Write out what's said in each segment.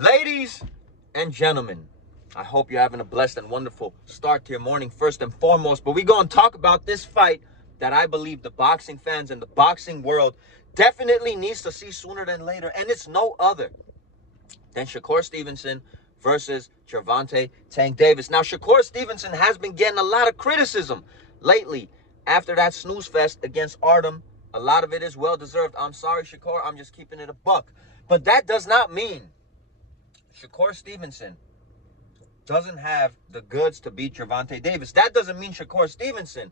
Ladies and gentlemen, I hope you're having a blessed and wonderful start to your morning first and foremost. But we're going to talk about this fight that I believe the boxing fans and the boxing world definitely needs to see sooner than later. And it's no other than Shakur Stevenson versus Gervonta Tank Davis. Now, Shakur Stevenson has been getting a lot of criticism lately after that snooze fest against Artem. A lot of it is well-deserved. I'm sorry, Shakur. I'm just keeping it a buck. But that does not mean Shakur Stevenson doesn't have the goods to beat Gervonta Davis. That doesn't mean Shakur Stevenson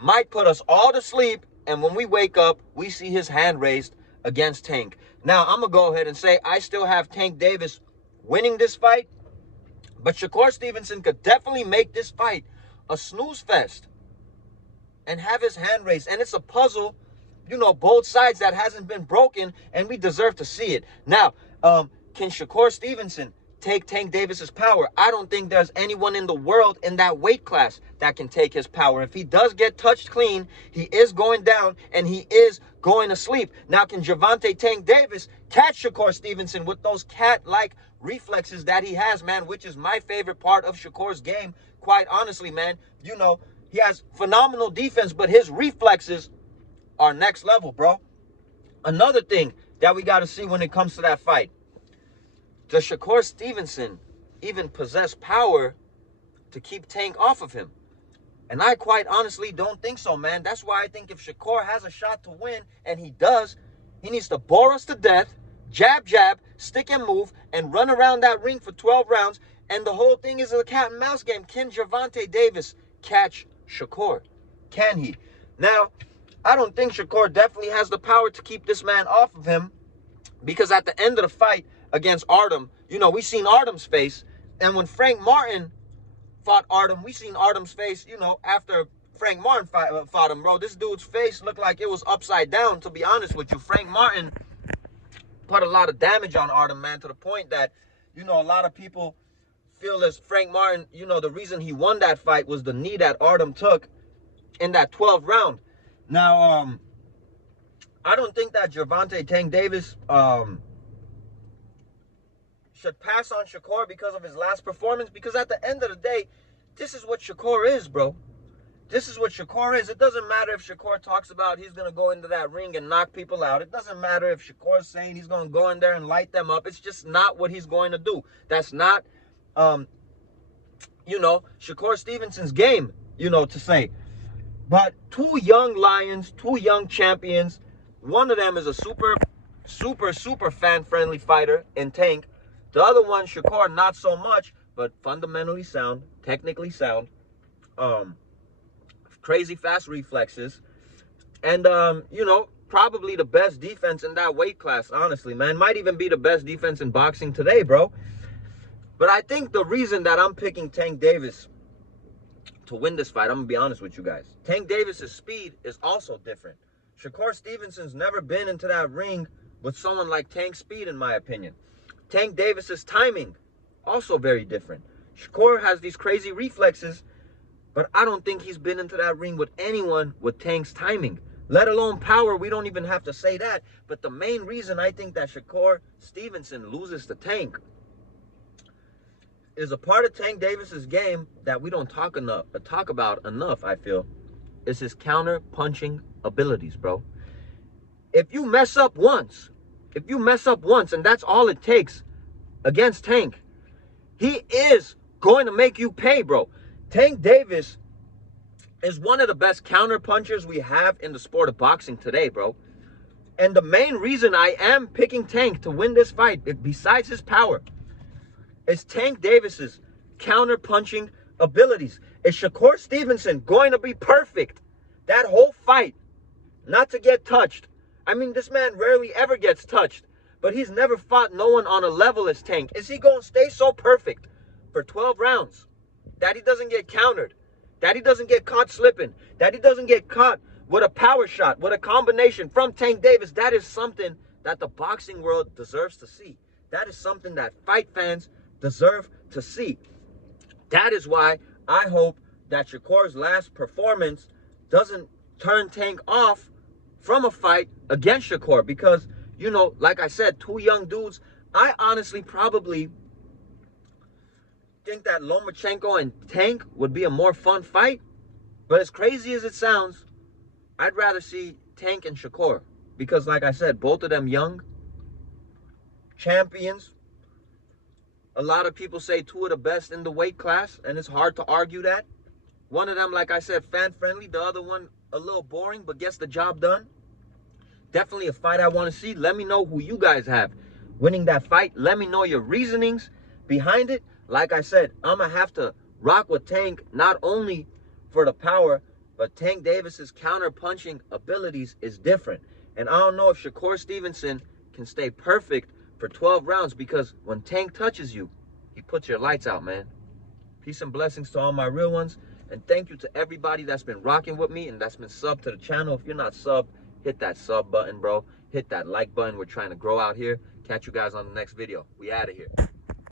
might put us all to sleep, and when we wake up, we see his hand raised against Tank. Now, I'm going to go ahead and say I still have Tank Davis winning this fight, but Shakur Stevenson could definitely make this fight a snooze fest and have his hand raised. And it's a puzzle, both sides that hasn't been broken, and we deserve to see it. Now, can Shakur Stevenson take Tank Davis's power? I don't think there's anyone in the world in that weight class that can take his power. If he does get touched clean, he is going down and he is going to sleep. Now, can Gervonta Tank Davis catch Shakur Stevenson with those cat-like reflexes that he has, man, which is my favorite part of Shakur's game, quite honestly, man. He has phenomenal defense, but his reflexes are next level, bro. Another thing that we got to see when it comes to that fight, does Shakur Stevenson even possess power to keep Tank off of him? And I quite honestly don't think so, man. That's why I think if Shakur has a shot to win, and he does, he needs to bore us to death, jab, stick and move, and run around that ring for 12 rounds. And the whole thing is a cat and mouse game. Can Gervonta Davis catch Shakur? Can he? Now, I don't think Shakur definitely has the power to keep this man off of him, because at the end of the fight against Artem, we seen Artem's face. And when Frank Martin fought Artem, we seen Artem's face, after Frank Martin fought him, bro. This dude's face looked like it was upside down, to be honest with you. Frank Martin put a lot of damage on Artem, man, to the point that, a lot of people feel as Frank Martin, the reason he won that fight was the knee that Artem took in that 12th round. Now, I don't think that Gervonta Tank Davis should pass on Shakur because of his last performance, because at the end of the day, this is what Shakur is, bro. This is what Shakur is. It doesn't matter if Shakur talks about he's going to go into that ring and knock people out. It doesn't matter if Shakur's saying he's going to go in there and light them up. It's just not what he's going to do. That's not, Shakur Stevenson's game, to say. But two young lions, two young champions. One of them is a super fan-friendly fighter in Tank. The other one, Shakur, not so much, but fundamentally sound, technically sound, crazy fast reflexes, and, probably the best defense in that weight class, honestly, man. Might even be the best defense in boxing today, bro. But I think the reason that I'm picking Tank Davis to win this fight, I'm going to be honest with you guys. Tank Davis's speed is also different. Shakur Stevenson's never been into that ring with someone like Tank's speed, in my opinion. Tank Davis's timing, also very different. Shakur has these crazy reflexes, but I don't think he's been into that ring with anyone with Tank's timing, let alone power. We don't even have to say that. But the main reason I think that Shakur Stevenson loses to Tank is a part of Tank Davis's game that we don't talk about enough, I feel, is his counter-punching abilities, bro. If you mess up once, and that's all it takes against Tank, he is going to make you pay, bro. Tank Davis is one of the best counter punchers we have in the sport of boxing today, bro. And the main reason I am picking Tank to win this fight, besides his power, is Tank Davis's counter punching abilities. Is Shakur Stevenson going to be perfect that whole fight, not to get touched? I mean, this man rarely ever gets touched, but he's never fought no one on a level as Tank. Is he going to stay so perfect for 12 rounds that he doesn't get countered, that he doesn't get caught slipping, that he doesn't get caught with a power shot, with a combination from Tank Davis? That is something that the boxing world deserves to see. That is something that fight fans deserve to see. That is why I hope that Shakur's last performance doesn't turn Tank off from a fight against Shakur, because, like I said, two young dudes I honestly probably think that Lomachenko and Tank would be a more fun fight. But as crazy as it sounds, I'd rather see Tank and Shakur. Because like I said, both of them young, champions. A lot of people say two of the best in the weight class, and it's hard to argue that. One of them, like I said, fan-friendly. The other one, a little boring, but gets the job done. Definitely a fight I want to see. Let me know who you guys have winning that fight. Let me know your reasonings behind it. Like I said, I'm going to have to rock with Tank, not only for the power, but Tank Davis's counter-punching abilities is different. And I don't know if Shakur Stevenson can stay perfect for 12 rounds, because when Tank touches you, he puts your lights out, man. Peace and blessings to all my real ones. And thank you to everybody that's been rocking with me and that's been subbed to the channel. If you're not subbed, hit that sub button, bro. Hit that like button. We're trying to grow out here. Catch you guys on the next video. We out of here.